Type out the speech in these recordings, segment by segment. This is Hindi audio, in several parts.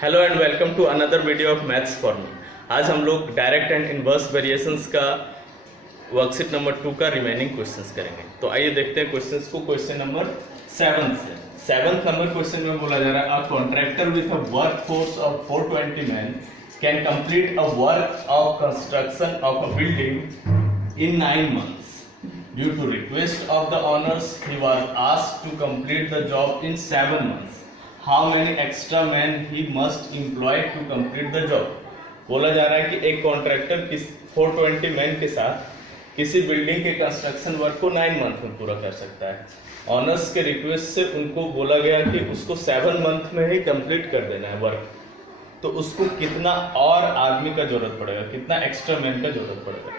Hello and welcome to another video of maths for me. आज हम लोग डायरेक्ट एंड इनवर्स वेरिएशंस का वर्कशीट नंबर 2 का रिमेनिंग क्वेश्चंस करेंगे। तो आइए देखते हैं क्वेश्चंस को। क्वेश्चन नंबर 7 से 7th नंबर क्वेश्चन में बोला जा रहा है, a contractor with a work force of 420 man can complete a work of construction of a building in 9 months. Due to request of the owners, he was asked to complete the job in 7 months. How many extra men he must employ to complete the job? बोला जा रहा है कि एक कॉन्ट्रैक्टर 420 मैन के साथ किसी बिल्डिंग के कंस्ट्रक्शन वर्क को 9 मंथ में पूरा कर सकता है। ऑनर्स के रिक्वेस्ट से उनको बोला गया कि उसको 7 मंथ में ही कंप्लीट कर देना है वर्क। तो उसको कितना और आदमी का जरूरत पड़ेगा, कितना एक्स्ट्रा मैन का जरूरत पड़ेगा।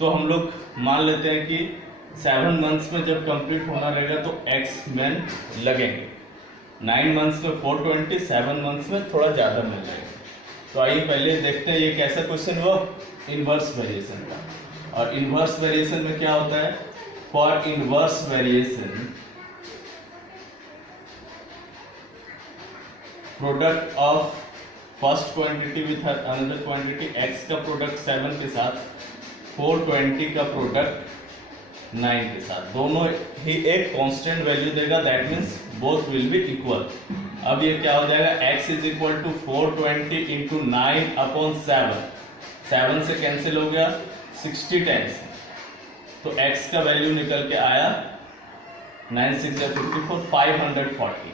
तो हम लोग मान लेते हैं कि 7 मंथ्स में जब कंप्लीट होना रहेगा तो एक्स मैन लगेंगे। 9 मंथ्स में 420, 7 मंथ्स में थोड़ा ज़्यादा मिल जाएगा। तो आइए पहले देखते हैं ये कैसा क्वेश्चन हुआ इनवर्स वेरिएशन का। और इनवर्स वेरिएशन में क्या होता है, for inverse variation product of first quantity with another quantity, x का प्रोडक्ट 7 के साथ 420 का प्रोडक्ट 9 के साथ, दोनों ही एक कांस्टेंट वैल्यू देगा। That means both will be equal. अब ये क्या हो जाएगा, x is equal to 420 into 9 upon 7 से कैंसिल हो गया 60 टाइम्स। तो x का वैल्यू निकल के आया 9 6 54 540।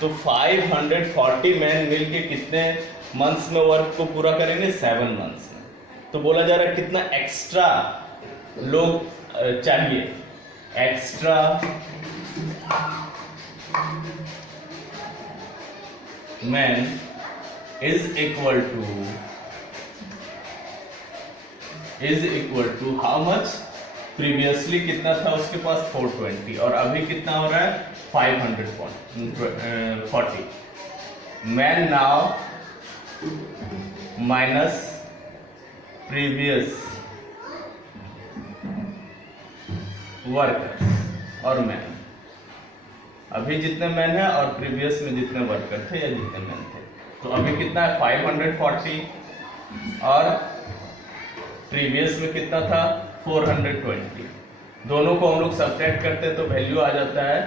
तो 540 मैन मिलके कितने मंथ्स में वर्क को पूरा करेंगे, 7 मंथ्स में। तो बोला जा रहा है कितना एक्स्ट्रा लोग चाहिए, extra man is equal to how much, previously कितना था उसके पास 420 और अभी कितना हो रहा है 540 man now minus previous worker और मैन। अभी जितने मैन है और प्रीवियस में जितने वर्कर थे या जितने मैन थे, तो अभी कितना है 540 और प्रीवियस में कितना था 420। दोनों को हम लोग सब्ट्रैक्ट करते हैं तो वैल्यू आ जाता है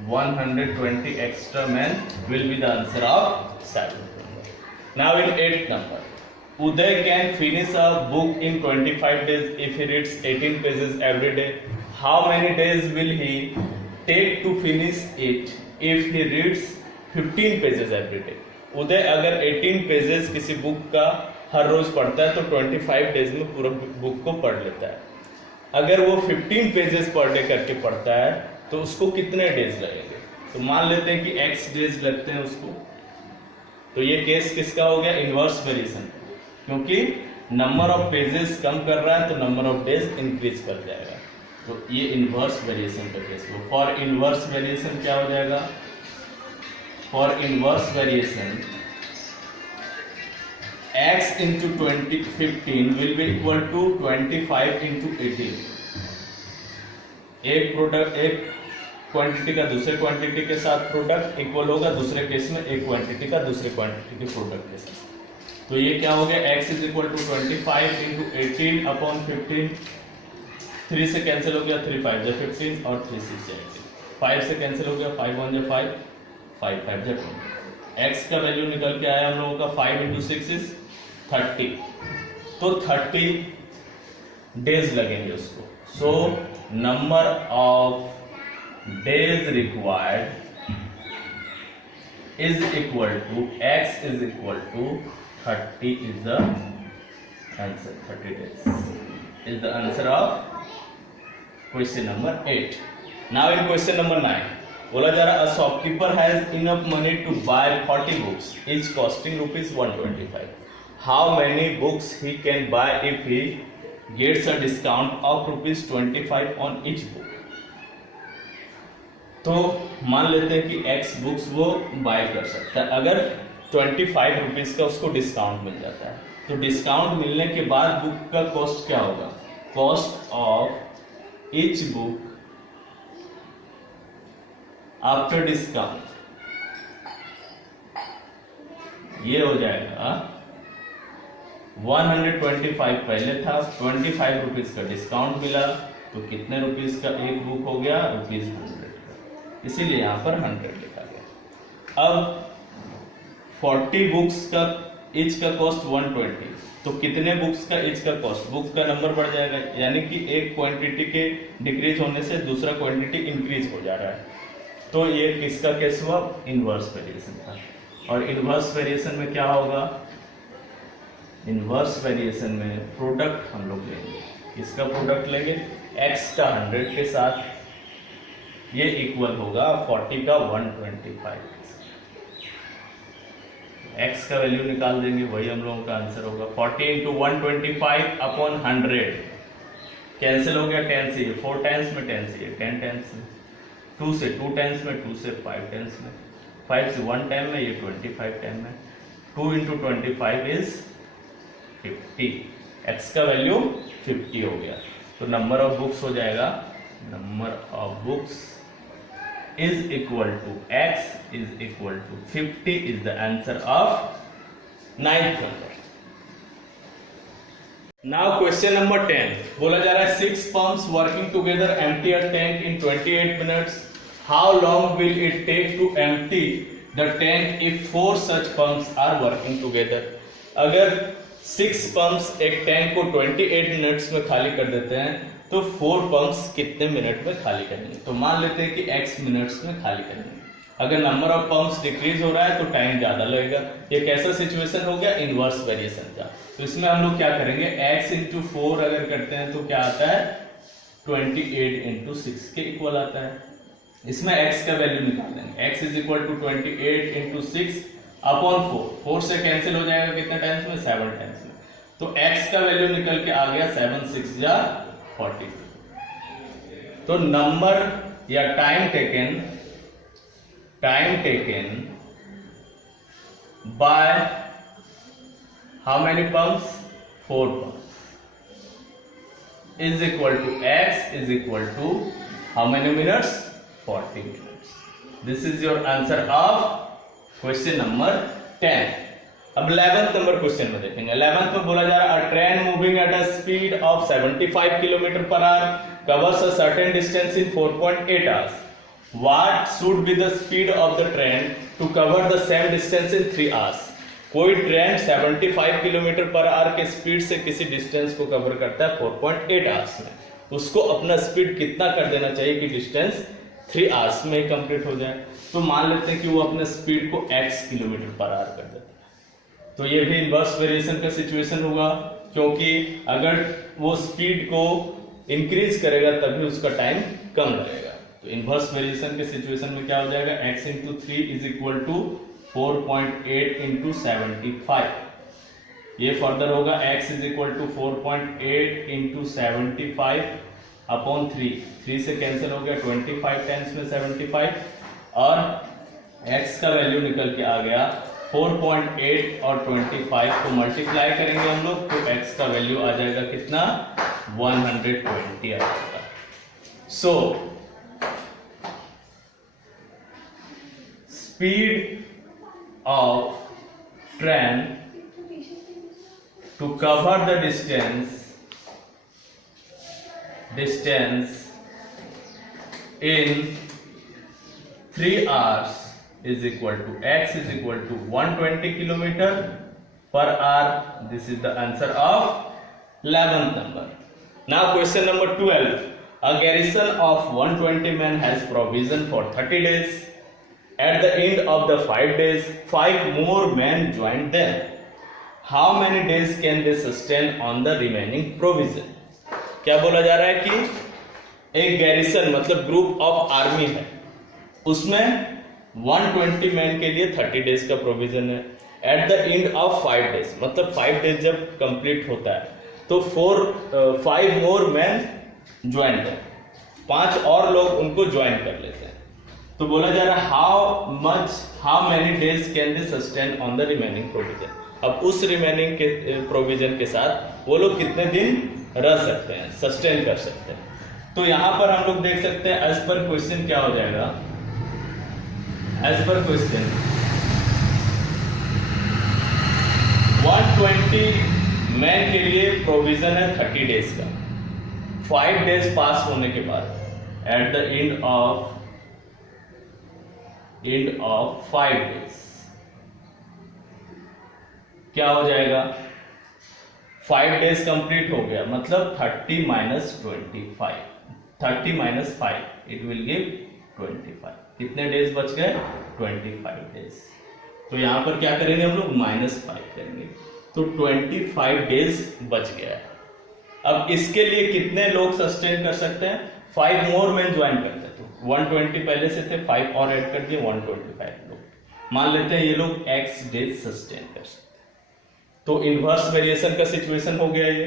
120 extra man will be the answer of 7th number. Now in 8th number, Uday can finish a book in 25 days if he reads 18 pages every day. How many days will he take to finish it if he reads 15 pages every day? उदय अगर 18 पेजेस किसी बुक का हर रोज पढ़ता है तो 25 डेज में पूरा बुक को पढ़ लेता है। अगर वो 15 पेजेस पर डे करके पढ़ता है तो उसको कितने डेज लगेंगे। तो मान लेते हैं कि x डेज लगते हैं उसको। तो ये केस किसका हो गया, इनवर्स वेरिएशन, क्योंकि नंबर ऑफ पेजेस कम कर रहा है तो नंबर ऑफ डेज इंक्रीज कर जाएगा। तो ये इनवर्स वेरिएशन का केस हो। फॉर इनवर्स वेरिएशन क्या हो जाएगा, for inverse variation x into 15 will be equal to 25 into 18। एक प्रोडक्ट एक क्वांटिटी का दूसरे क्वांटिटी के साथ प्रोडक्ट इक्वल होगा, दूसरे केस में एक क्वांटिटी का दूसरे क्वांटिटी के प्रोडक्ट के साथ। तो ये क्या हो गया, x is equal to 25 into 18 upon 15। 3 से कैंसिल हो गया, 3 5 जा 15 और 3 6 जा 18। 5 से कैंसिल हो गया, 5 1 जा 5 5 5 जा 20। x का वैल्यवैल्यू निकल के आया हम लोगों का 5 इंटू 6 इज 30। तो 30 डेज लगेंगे उसको। So number of days required is equal to x is equal to 30 is the answer. 30 days is the answer of question number 8. Now in question number 9, बोला जा रहा है, a shopkeeper has enough money to buy 40 books, each costing rupees 125. How many books he can buy if he gets a discount of rupees 25 on each book? तो मान लेते हैं कि x बुक्स वो बाय कर सकता है अगर 25 रुपीज का उसको डिस्काउंट मिल जाता है। तो डिस्काउंट मिलने के बाद बुक का कॉस्ट क्या होगा, cost of each book after discount ये हो जाएगा 125 पहले था, 25 रुपीज का डिस्काउंट मिला, तो कितने रुपीज का एक बुक हो गया, ₹100 का, इसीलिए यहाँ पर 100 लिखा गया। अब 40 बुक्स का ईच का कॉस्ट 120, तो कितने बुक्स का ईच का कॉस्ट, बुक्स का नंबर बढ़ जाएगा, यानी कि एक क्वांटिटी के डिक्रीज होने से दूसरा क्वांटिटी इंक्रीज हो जा रहा है। तो ये किसका केस हुआ, इनवर्स वेरिएशन का। और इनवर्स वेरिएशन में क्या होगा, इनवर्स वेरिएशन में प्रोडक्ट हम लोग लेंगे, इसका प्रोडक्ट लेंगे x का 100 के साथ, ये इक्वल होगा 40 का 125, x का वैल्यू निकाल देंगे, वही हम लोगों का आंसर होगा 40 इंटू 125 अपॉन 100, कैंसिल हो गया 10 से, 4 टाइम्स में 10 से 10 टाइम्स में, 2 से 2 टाइम्स में, 2 से 5 टाइम्स में, 5 से 1 टाइम में, ये 25 टाइम में, 2 इंटू 25 इज 50, x का वैल्यू 50 हो गया। तो नंबर ऑफ बुक्स हो जाएगा, number of books is equal to x is equal to 50 is the answer of 9th number. Now question number 10 बोला जा रहा है 6 pumps working together empty a tank in 28 minutes, how long will it take to empty the tank if 4 such pumps are working together. अगर 6 पंप्स एक टैंक को 28 मिनट्स में खाली कर देते हैं, तो 4 पंप्स कितने मिनट में खाली करेंगे। तो मान लेते हैं कि x मिनट्स में खाली करेंगे। अगर नंबर ऑफ पंप्स डिक्रीज हो रहा है तो टाइम ज्यादा लगेगा। ये कैसा सिचुएशन हो गया, इनवर्स वेरिएशन का। तो इसमें हम लोग क्या करेंगे, x इंटू 4 अगर करते हैं तो क्या आता है 28 इंटू 6 के इक्वल आता है। इसमें x का वैल्यू निकाल देंगे, x is equal to 28 into 6 upon 4 से कैंसिल हो जाएगा कितने टाइम्स में, 7 टाइम्स में। तो x का वैल्यू निकल के आ गया 7 6 या 40। तो नंबर या time taken by how many pumps, 4 pumps is equal to x is equal to how many minutes, 40 minutes. This is your answer of question number 10। अब 11th नंबर क्वेश्चन में देखेंगे। 11th में बोला जा रहा है, train moving at a speed of 75 kilometre per hour covers a certain distance in 4.8 hours. What should be the speed of the train to cover the same distance in 3 hours. कोई ट्रेन 75 किलोमीटर पर आवर के स्पीड से किसी डिस्टेंस को कवर करता है 4.8 आवर्स में, उसको अपना स्पीड कितना कर देना चाहिए कि डिस्टेंस 3 आवर्स में कंप्लीट हो जाए। तो मान लेते हैं कि वो अपने स्पीड को x किलोमीटर पर आवर कर देता है। तो ये भी इनवर्स वेरिएशन का सिचुएशन होगा, क्योंकि अगर वो स्पीड को इंक्रीज करेगा तभी उसका टाइम कम लगेगा। तो इनवर्स वेरिएशन के सिचुएशन में क्या हो जाएगा, x into 3 is equal to 4.8 into 75। ये फर्दर होगा x is equal to 4.8 into 75 upon 3 से कैंसिल हो गया 25 टाइम्स में 75, और x का वैल्यू निकल के आ गया 4.8 और 25 को मल्टीप्लाई करेंगे हम लोग, तो x का वैल्यू आ जाएगा कितना, 120 आ जाएगा। So speed of train to cover the distance in 3 hours is equal to x is equal to 120 kilometer per hour. This is the answer of 11th number. Now question number 12. A garrison of 120 men has provision for 30 days. At the end of the 5 days, 5 more men joined them. How many days can they sustain on the remaining provision? क्या बोला जा रहा है कि एक गैरिसन मतलब ग्रुप ऑफ आर्मी है, उसमें 120 मैन के लिए 30 डेज का प्रोविजन है। At the end of 5 days मतलब 5 डेज जब कंप्लीट होता है तो 5 मोर मैन ज्वाइन कर, 5 और लोग उनको ज्वाइन कर लेते हैं। तो बोला जा रहा है how many days can they sustain on the remaining provision. अब उस रिमेनिंग के प्रोविजन के साथ वो लोग कितने दिन रह सकते हैं, सस्टेन कर सकते हैं। तो यहां पर हम लोग देख सकते हैं एज पर क्वेश्चन क्या हो जाएगा, एज पर क्वेश्चन 120 मैन के लिए प्रोविजन है 30 डेज का। 5 डेज पास होने के बाद at the end of 5 days क्या हो जाएगा? 5 डेज कंप्लीट हो गया, मतलब 30 minus 25, 30 minus 5 it will give 25। कितने डेज बच गए? 25 डेज। तो यहां पर क्या करेंगे हम लोग? -5 करेंगे, तो 25 डेज बच गया है। अब इसके लिए कितने लोग सस्टेन कर सकते हैं? 5 मोर मैन ज्वाइन करते हैं, तो 120 पहले से थे, 5 और ऐड कर दिए, 125 लोग। मान लेते हैं ये लोग x डेज सस्टेन कर सकते हैं। तो इनवर्स वेरिएशन का सिचुएशन हो गया ये।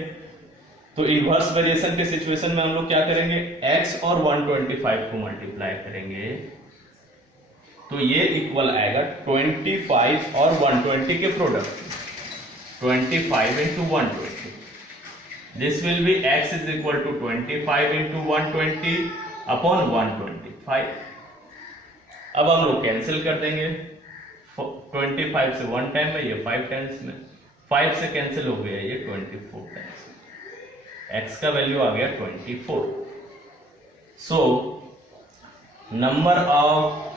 तो इनवर्स वेरिएशन के सिचुएशन में हम लोग क्या करेंगे? x और 125 को मल्टीप्लाई करेंगे, तो ये इक्वल आएगा 25 और 120 के product, 25 into 120। This will be x is equal to 25 into 120 upon 125। अब हम लोग कैंसिल कर देंगे, 25 से 1 टाइम में, ये 5 टाइम्स में, 5 से कैंसिल हो गया ये 24 टाइम्स में। x का वैल्यू आ गया 24। सो number of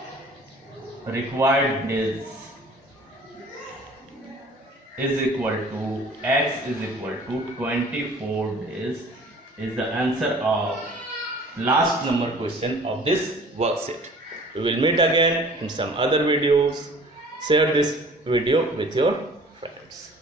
required days is equal to x is equal to 24 days is the answer of last number question of this worksheet. We will meet again in some other videos. Share this video with your friends.